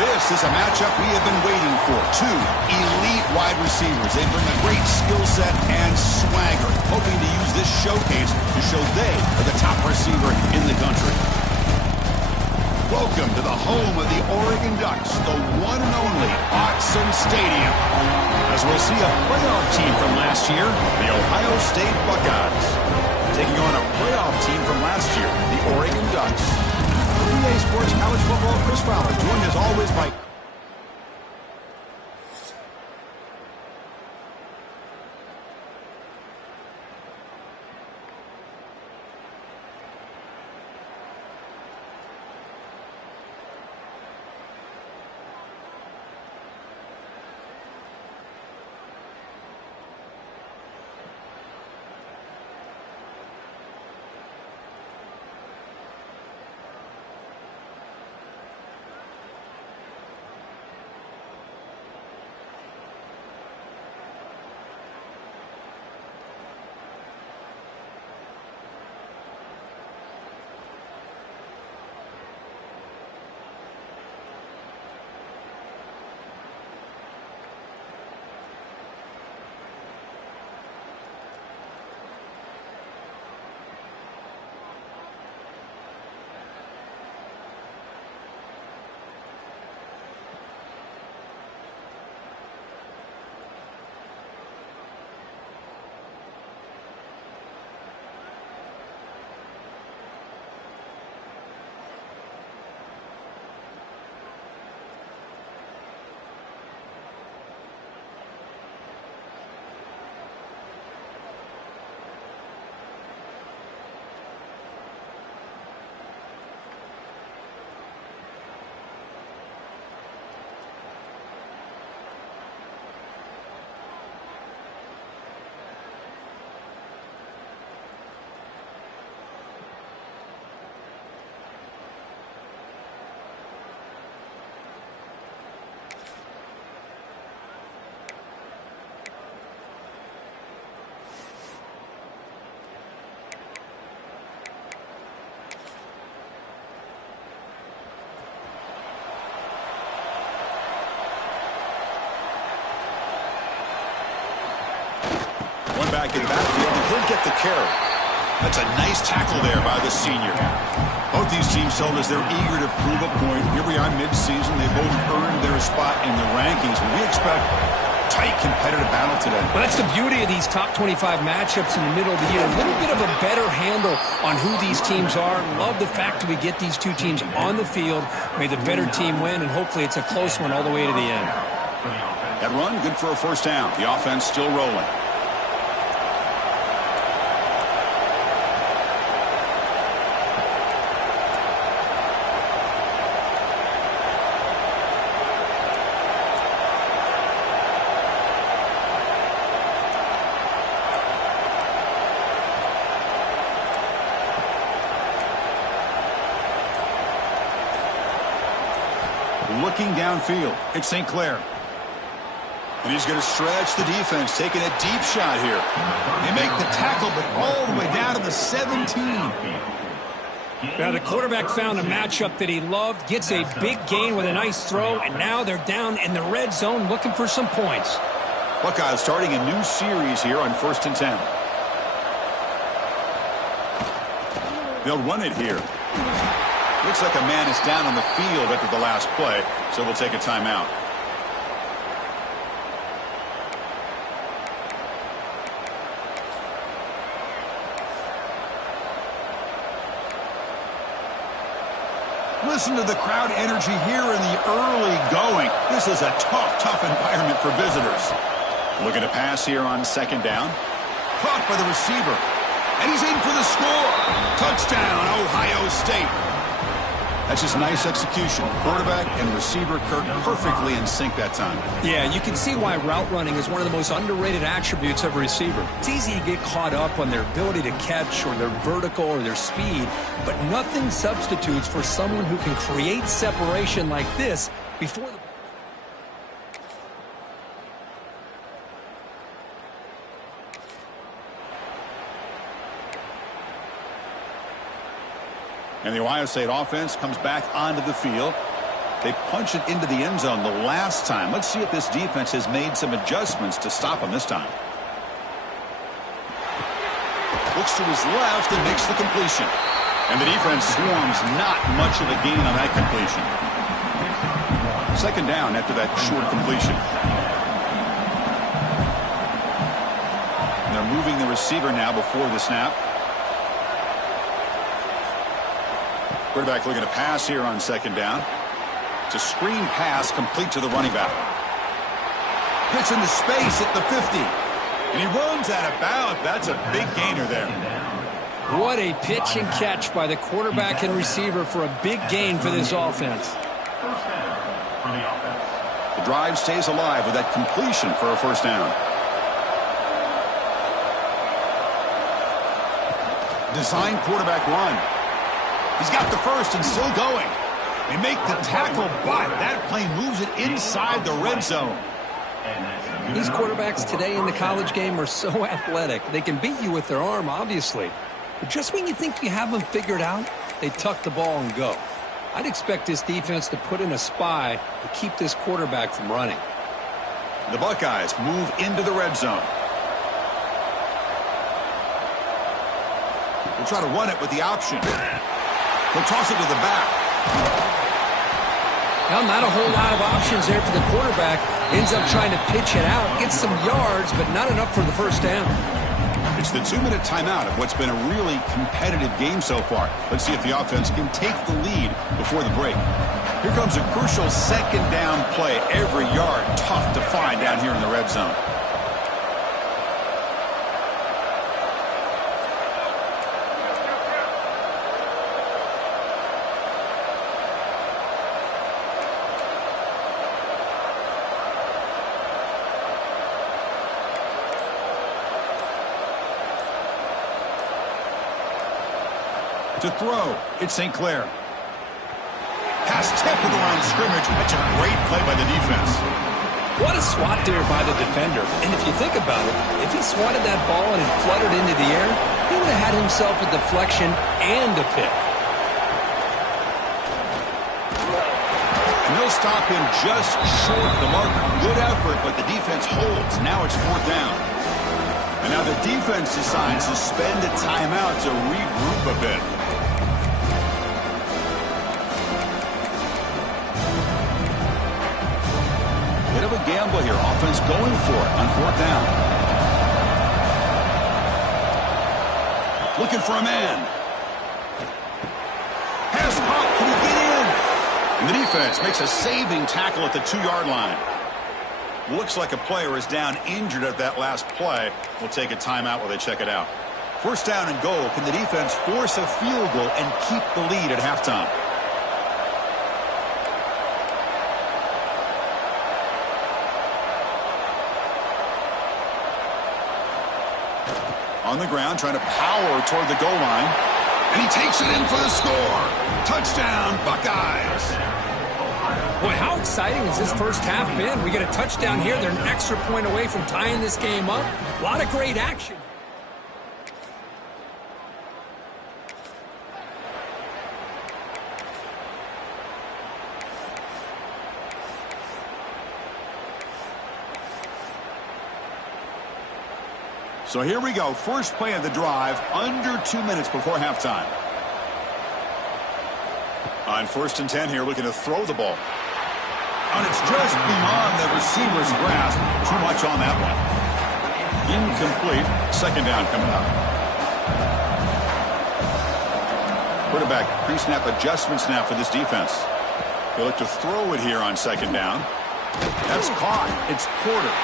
This is a matchup we have been waiting for. Two elite wide receivers. They bring a great skill set and swagger, hoping to use this showcase to show they are the top receiver in the country. Welcome to the home of the Oregon Ducks, the one and only Autzen Stadium. As we'll see a playoff team from last year, the Ohio State Buckeyes, taking on a playoff team from last year, the Oregon Ducks. EA Sports College Football, Chris Fowler, joined as always by... Back in the backfield, and he'll get the carry. That's a nice tackle there by the senior. Both these teams told us they're eager to prove a point. Here we are mid-season. They both earned their spot in the rankings. We expect tight competitive battle today. Well, that's the beauty of these top 25 matchups in the middle of the year. A little bit of a better handle on who these teams are. Love the fact that we get these two teams on the field. May the better team win, and hopefully it's a close one all the way to the end. That run, good for a first down. The offense still rolling. Looking downfield, it's St. Clair. And he's going to stretch the defense, taking a deep shot here. They make the tackle, but all the way down to the 17. Now, the quarterback found a matchup that he loved, gets a big gain with a nice throw, and now they're down in the red zone looking for some points. Buckeyes starting a new series here on 1st and 10. They'll run it here. Looks like a man is down on the field after the last play, so we'll take a timeout. Listen to the crowd energy here in the early going. This is a tough environment for visitors. Looking to pass here on 2nd down. Caught by the receiver. And he's in for the score. Touchdown, Ohio State. That's just nice execution. Quarterback and receiver Kirk perfectly in sync that time. Yeah, you can see why route running is one of the most underrated attributes of a receiver. It's easy to get caught up on their ability to catch or their vertical or their speed, but nothing substitutes for someone who can create separation like this before the... And the Ohio State offense comes back onto the field. They punched it into the end zone the last time. Let's see if this defense has made some adjustments to stop him this time. Looks to his left and makes the completion. And the defense swarms not much of a gain on that completion. Second down after that short completion. And they're moving the receiver now before the snap. Quarterback looking to pass here on second down. It's a screen pass complete to the running back. Gets into space at the 50. And he runs out of bounds. That's a big gainer there. What a pitch and catch by the quarterback and receiver for a big gain for this offense. The drive stays alive with that completion for a first down. Design quarterback run. He's got the first and still going. They make the tackle, but that plane moves it inside the red zone. These quarterbacks today in the college game are so athletic. They can beat you with their arm, obviously. But just when you think you have them figured out, they tuck the ball and go. I'd expect this defense to put in a spy to keep this quarterback from running. The Buckeyes move into the red zone. We'll try to run it with the option. He'll toss it to the back. Now, not a whole lot of options there for the quarterback. Ends up trying to pitch it out, gets some yards, but not enough for the first down. It's the 2-minute timeout of what's been a really competitive game so far. Let's see if the offense can take the lead before the break. Here comes a crucial second down play. Every yard tough to find down here in the red zone. To throw, it's St. Clair. Pass tip to the line of scrimmage. That's a great play by the defense. What a swat there by the defender. And if you think about it, if he swatted that ball and it fluttered into the air, he would have had himself a deflection and a pick. And they'll stop him just short of the marker. Good effort, but the defense holds. Now it's fourth down. And now the defense decides to spend a timeout to regroup a bit. Bit of a gamble here. Offense going for it on fourth down. Looking for a man. Pass caught. Can he get in? And the defense makes a saving tackle at the 2-yard line. Looks like a player is down injured at that last play. We'll take a timeout while they check it out. First down and goal. Can the defense force a field goal and keep the lead at halftime? On the ground, trying to power toward the goal line. And he takes it in for the score. Touchdown, Buckeyes. Boy, how exciting has this first half been? We get a touchdown here. They're an extra point away from tying this game up. A lot of great action. So here we go. First play of the drive, under 2 minutes before halftime. On first and 10 here, looking to throw the ball. And it's just beyond the receiver's grasp. Too much on that one. Incomplete. Second down coming up. Quarterback pre-snap adjustments now for this defense. They look to throw it here on second down. That's caught. It's Porter.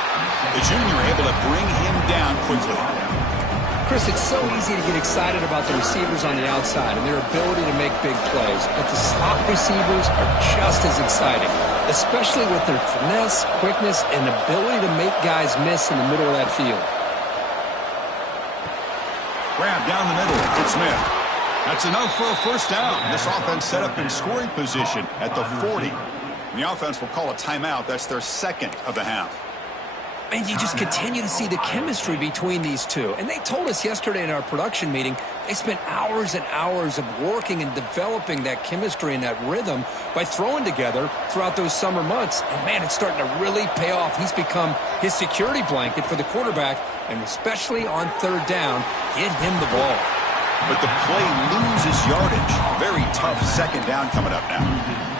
The junior able to bring him down quickly. Chris, it's so easy to get excited about the receivers on the outside and their ability to make big plays, but the slot receivers are just as exciting, especially with their finesse, quickness, and ability to make guys miss in the middle of that field. Grab down the middle. It's Smith. That's enough for a first down. This offense set up in scoring position at the 40. And the offense will call a timeout. That's their second of the half. And you just continue to see the chemistry between these two. And they told us yesterday in our production meeting, they spent hours and hours of working and developing that chemistry and that rhythm by throwing together throughout those summer months. And, man, it's starting to really pay off. He's become his security blanket for the quarterback, and especially on third down, get him the ball. But the play loses yardage. Very tough second down coming up now.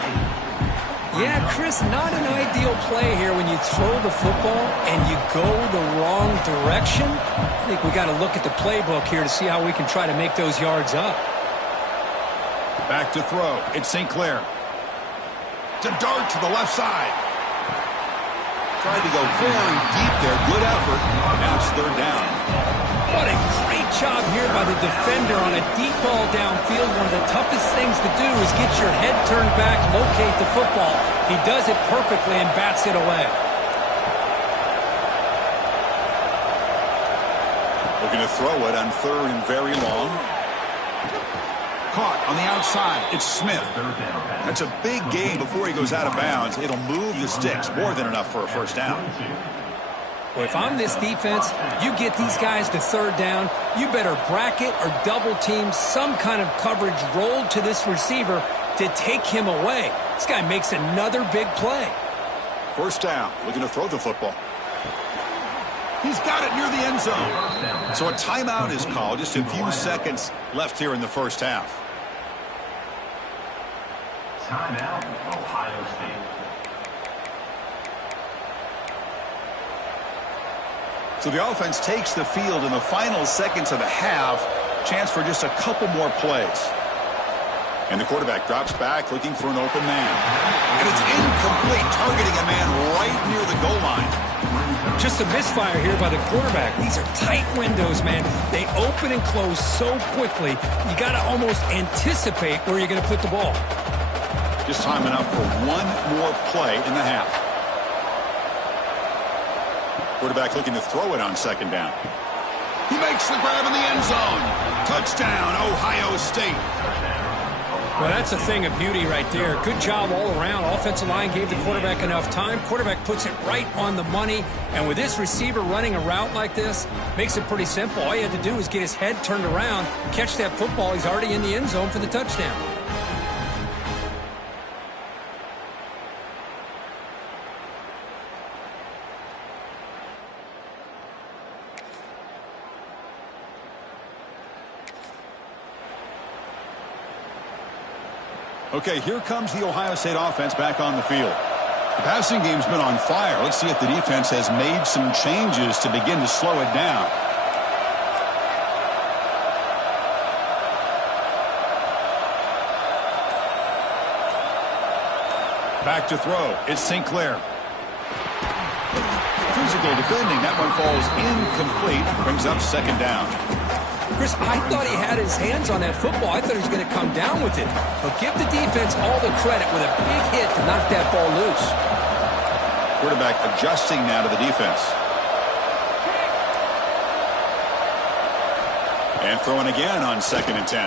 Yeah, Chris, not an ideal play here when you throw the football and you go the wrong direction. I think we got to look at the playbook here to see how we can try to make those yards up. Back to throw. It's St. Clair. To dart to the left side. Tried to go very deep there. Good effort. Now it's third down. What a great job here by the defender on a deep ball downfield. One of the toughest things to do is get your head turned back, locate the football. He does it perfectly and bats it away. Looking to throw it on third and very long. Caught on the outside. It's Smith. That's a big gain before he goes out of bounds. It'll move the sticks. More than enough for a first down. Well, if I'm this defense, you get these guys to third down, you better bracket or double team some kind of coverage rolled to this receiver to take him away. This guy makes another big play. First down, looking to throw the football. He's got it near the end zone. So a timeout is called. Just a few seconds left here in the first half. Timeout, Ohio State. So the offense takes the field in the final seconds of the half. Chance for just a couple more plays. And the quarterback drops back looking for an open man. And it's incomplete, targeting a man right near the goal line. Just a misfire here by the quarterback. These are tight windows, man. They open and close so quickly. You got to almost anticipate where you're going to put the ball. Just time enough for one more play in the half. Quarterback looking to throw it on second down. He makes the grab in the end zone. Touchdown, Ohio State. Well, that's a thing of beauty right there. Good job all around. Offensive line gave the quarterback enough time. Quarterback puts it right on the money. And with this receiver running a route like this, makes it pretty simple. All you had to do was get his head turned around, catch that football. He's already in the end zone for the touchdown. Okay, here comes the Ohio State offense back on the field. The passing game's been on fire. Let's see if the defense has made some changes to begin to slow it down. Back to throw. It's St. Clair. Physical defending. That one falls incomplete. Brings up second down. Chris, I thought he had his hands on that football. I thought he was going to come down with it. But give the defense all the credit with a big hit to knock that ball loose. Quarterback adjusting now to the defense. And throwing again on second and 10.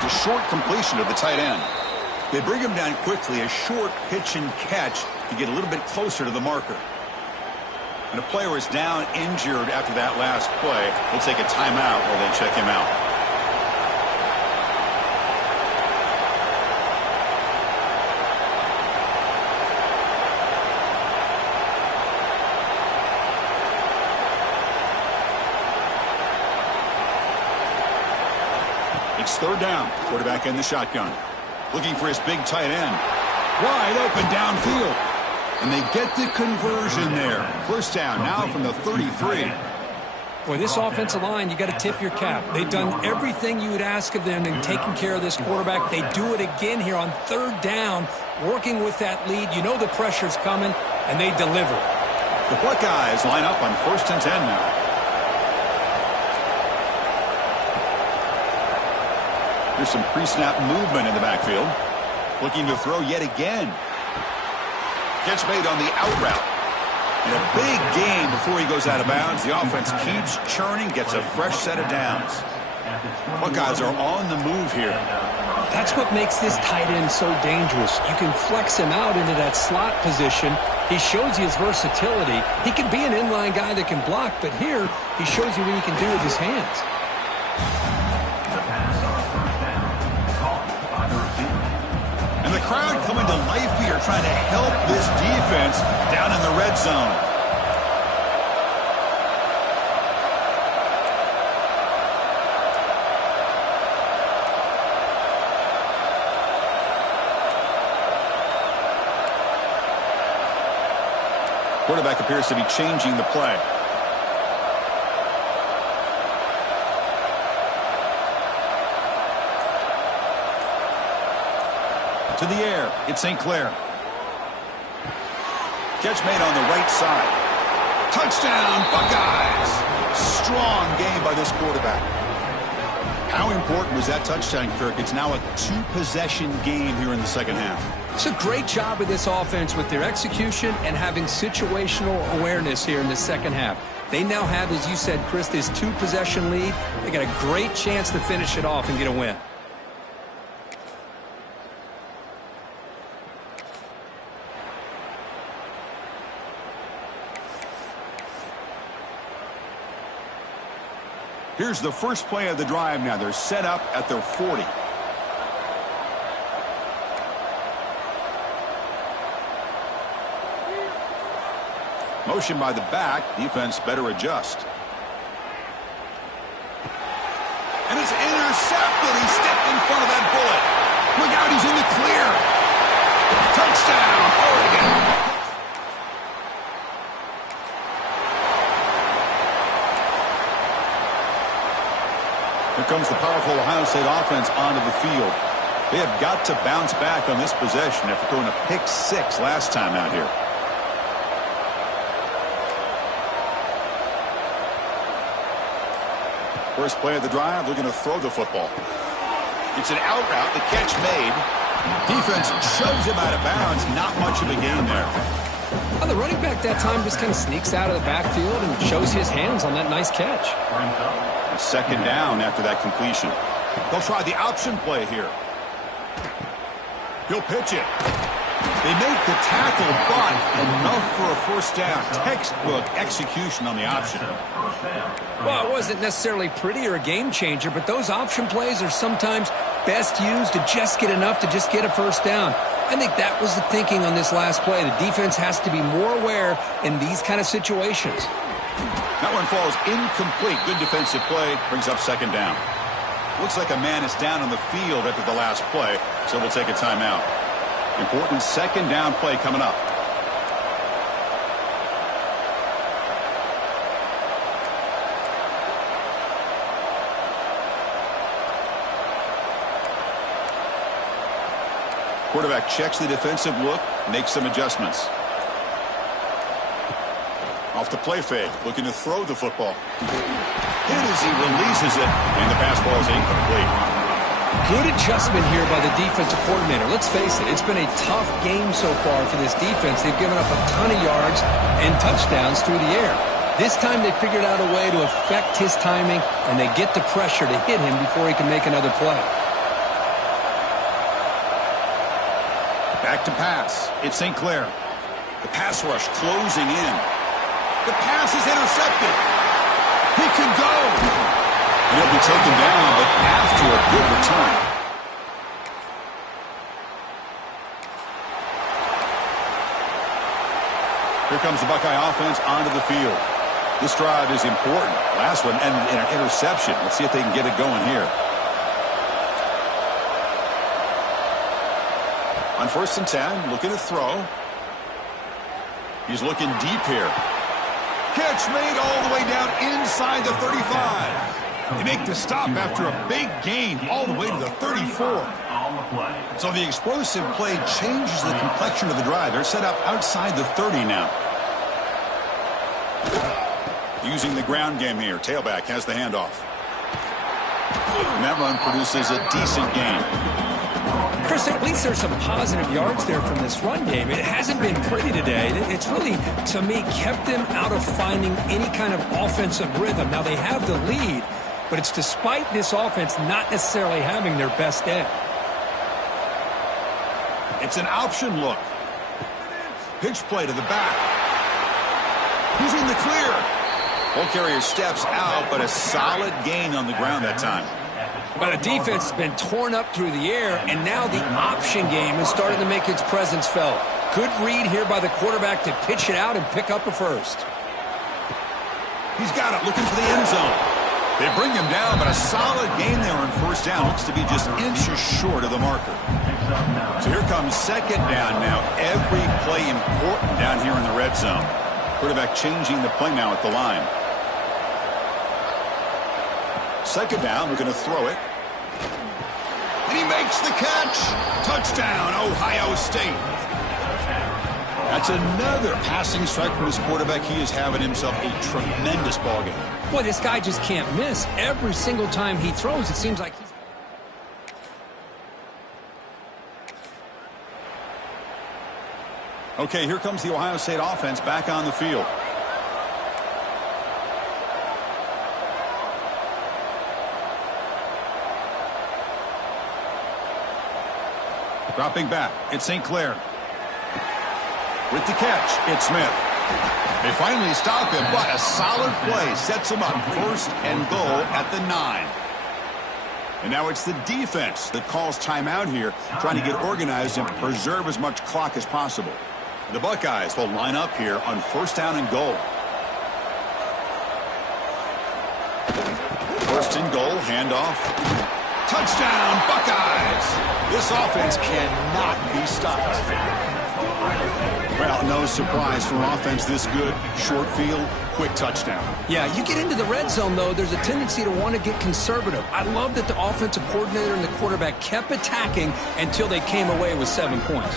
It's a short completion to the tight end. They bring him down quickly, a short pitch and catch to get a little bit closer to the marker. And a player is down injured after that last play. We'll take a timeout while they check him out. It's third down. Quarterback in the shotgun. Looking for his big tight end. Wide open downfield. And they get the conversion there. First down now from the 33. Boy, this offensive line, you got to tip your cap. They've done everything you would ask of them in taking care of this quarterback. They do it again here on third down, working with that lead. You know the pressure's coming, and they deliver. The Buckeyes line up on first and 10 now. There's some pre-snap movement in the backfield. Looking to throw yet again. Catch made on the out route. And a big gain before he goes out of bounds. The offense keeps churning, gets a fresh set of downs. Buckeyes are on the move here. That's what makes this tight end so dangerous. You can flex him out into that slot position. He shows you his versatility. He can be an inline guy that can block, but here he shows you what he can do with his hands. The pass on first down. Caught by the receiver. And the crowd coming to life here, trying to help this defense down in the red zone. Quarterback appears to be changing the play. To the air, it's St. Clair. Catch made on the right side. Touchdown, Buckeyes! Strong game by this quarterback. How important was that touchdown, Kirk? It's now a two-possession game here in the second half. It's a great job of this offense with their execution and having situational awareness here in the second half. They now have, as you said, Chris, this two-possession lead. They got a great chance to finish it off and get a win. Here's the first play of the drive now. They're set up at their 40. Motion by the back. Defense better adjust. And it's intercepted. He stepped in front of that bullet. Look out, he's in the clear. Touchdown, Oregon. Here comes the powerful Ohio State offense onto the field. They have got to bounce back on this possession after throwing a pick six last time out here. First play of the drive, looking to throw the football. It's an out route, the catch made. Defense shoves him out of bounds. Not much of a gain there. Well, the running back that time just kind of sneaks out of the backfield and shows his hands on that nice catch. Second down after that completion. They'll try the option play here. He'll pitch it. They make the tackle, but enough for a first down. Textbook execution on the option. Well, it wasn't necessarily pretty or a game changer, but those option plays are sometimes best used to just get enough to just get a first down. I think that was the thinking on this last play. The defense has to be more aware in these kind of situations. That one falls incomplete. Good defensive play. Brings up second down. Looks like a man is down on the field after the last play, so we'll take a timeout. Important second down play coming up. Quarterback checks the defensive look, makes some adjustments. Off the play fake, looking to throw the football. Hit as he releases it, and the pass ball is incomplete. Good adjustment here by the defensive coordinator. Let's face it, it's been a tough game so far for this defense. They've given up a ton of yards and touchdowns through the air. This time they figured out a way to affect his timing, and they get the pressure to hit him before he can make another play. Back to pass. It's St. Clair. The pass rush closing in. The pass is intercepted. He can go. And he'll be taken down, but after a good return. Here comes the Buckeye offense onto the field. This drive is important. Last one ended in an interception. Let's see if they can get it going here. On 1st and 10, looking to throw. He's looking deep here. Catch made all the way down inside the 35. They make the stop after a big gain all the way to the 34. So the explosive play changes the complexion of the drive. They're set up outside the 30 now. Using the ground game here. Tailback has the handoff. And that run produces a decent gain. Chris, at least there's some positive yards there from this run game. It hasn't been pretty today. It's really, to me, kept them out of finding any kind of offensive rhythm. Now, they have the lead, but it's despite this offense not necessarily having their best day. It's an option look. Pitch play to the back. He's in the clear. Ball carrier steps out, but a solid gain on the ground that time. But the defense has been torn up through the air, and now the option game is starting to make its presence felt. Good read here by the quarterback to pitch it out and pick up a first. He's got it, looking for the end zone. They bring him down, but a solid gain there on first down. Looks to be just inches short of the marker. So here comes second down now. Every play important down here in the red zone. Quarterback changing the play now at the line. Second down, we're going to throw it. And he makes the catch. Touchdown, Ohio State. That's another passing strike from his quarterback. He is having himself a tremendous ballgame. Boy, this guy just can't miss. Every single time he throws, it seems like he's... Okay, here comes the Ohio State offense back on the field. Dropping back, it's St. Clair. With the catch, it's Smith. They finally stop him, but a solid play sets him up. First and goal at the 9. And now it's the defense that calls timeout here, trying to get organized and preserve as much clock as possible. The Buckeyes will line up here on first down and goal. First and goal, handoff. Touchdown, Buckeyes! This offense cannot be stopped. Well, no surprise from offense this good. Short field, quick touchdown. Yeah, you get into the red zone, though, there's a tendency to want to get conservative. I love that the offensive coordinator and the quarterback kept attacking until they came away with 7 points.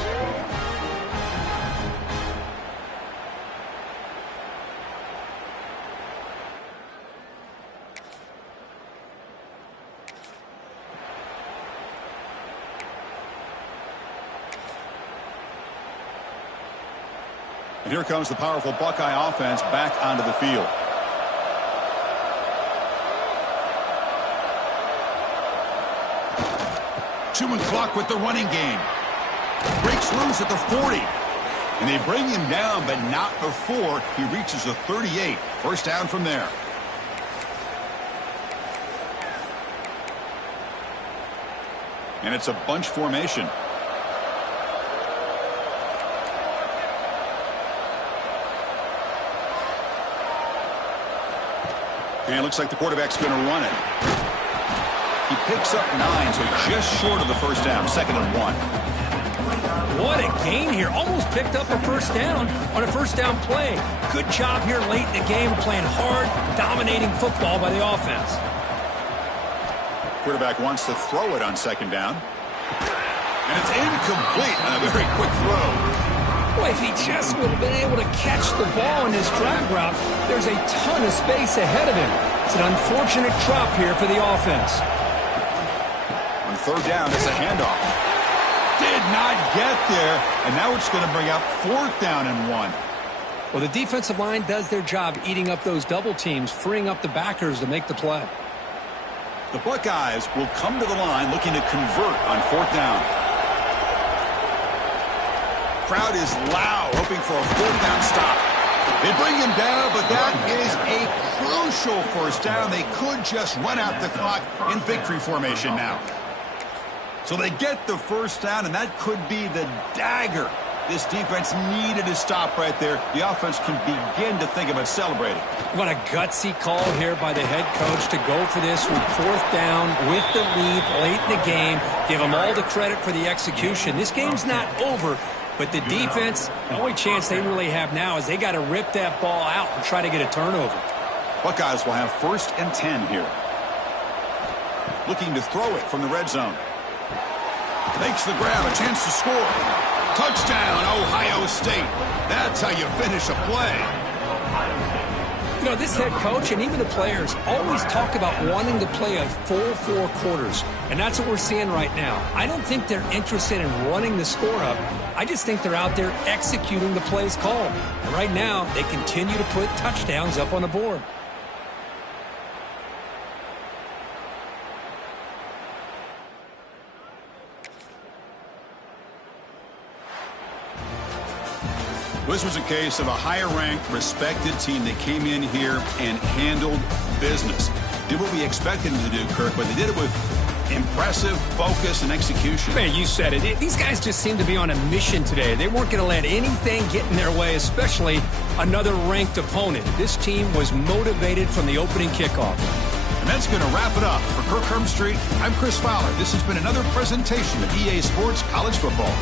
And here comes the powerful Buckeye offense back onto the field. Chewing clock with the running game. Breaks loose at the 40. And they bring him down, but not before he reaches the 38. First down from there. And it's a bunch formation. And it looks like the quarterback's going to run it. He picks up 9, so just short of the first down. Second and 1. What a gain here. Almost picked up a first down on a first down play. Good job here late in the game, playing hard, dominating football by the offense. Quarterback wants to throw it on second down. And it's incomplete on a very quick throw. Boy, if he just would have been able to catch the ball in his drag route, there's a ton of space ahead of him. It's an unfortunate drop here for the offense. On third down, it's a handoff. Did not get there, and now it's going to bring up fourth down and 1. Well, the defensive line does their job eating up those double teams, freeing up the backers to make the play. The Buckeyes will come to the line looking to convert on fourth down. Crowd is loud, hoping for a fourth down stop. They bring him down, but that is a crucial first down. They could just run out the clock in victory formation now. So they get the first down, and that could be the dagger this defense needed to stop right there. The offense can begin to think about celebrating. What a gutsy call here by the head coach to go for this with fourth down with the lead late in the game. Give them all the credit for the execution. This game's not over. But the defense, the only chance they really have now is they got to rip that ball out and try to get a turnover. Buckeyes will have first and 10 here. Looking to throw it from the red zone. Makes the grab, a chance to score. Touchdown, Ohio State. That's how you finish a play. You know, this head coach and even the players always talk about wanting to play a full 4 quarters. And that's what we're seeing right now. I don't think they're interested in running the score up. I just think they're out there executing the plays called. And right now, they continue to put touchdowns up on the board. This was a case of a higher-ranked, respected team that came in here and handled business. Did what we expected them to do, Kirk, but they did it with impressive focus and execution. Man, you said it. These guys just seem to be on a mission today. They weren't going to let anything get in their way, especially another ranked opponent. This team was motivated from the opening kickoff. And that's going to wrap it up. For Kirk Hermstreet, I'm Chris Fowler. This has been another presentation of EA Sports College Football.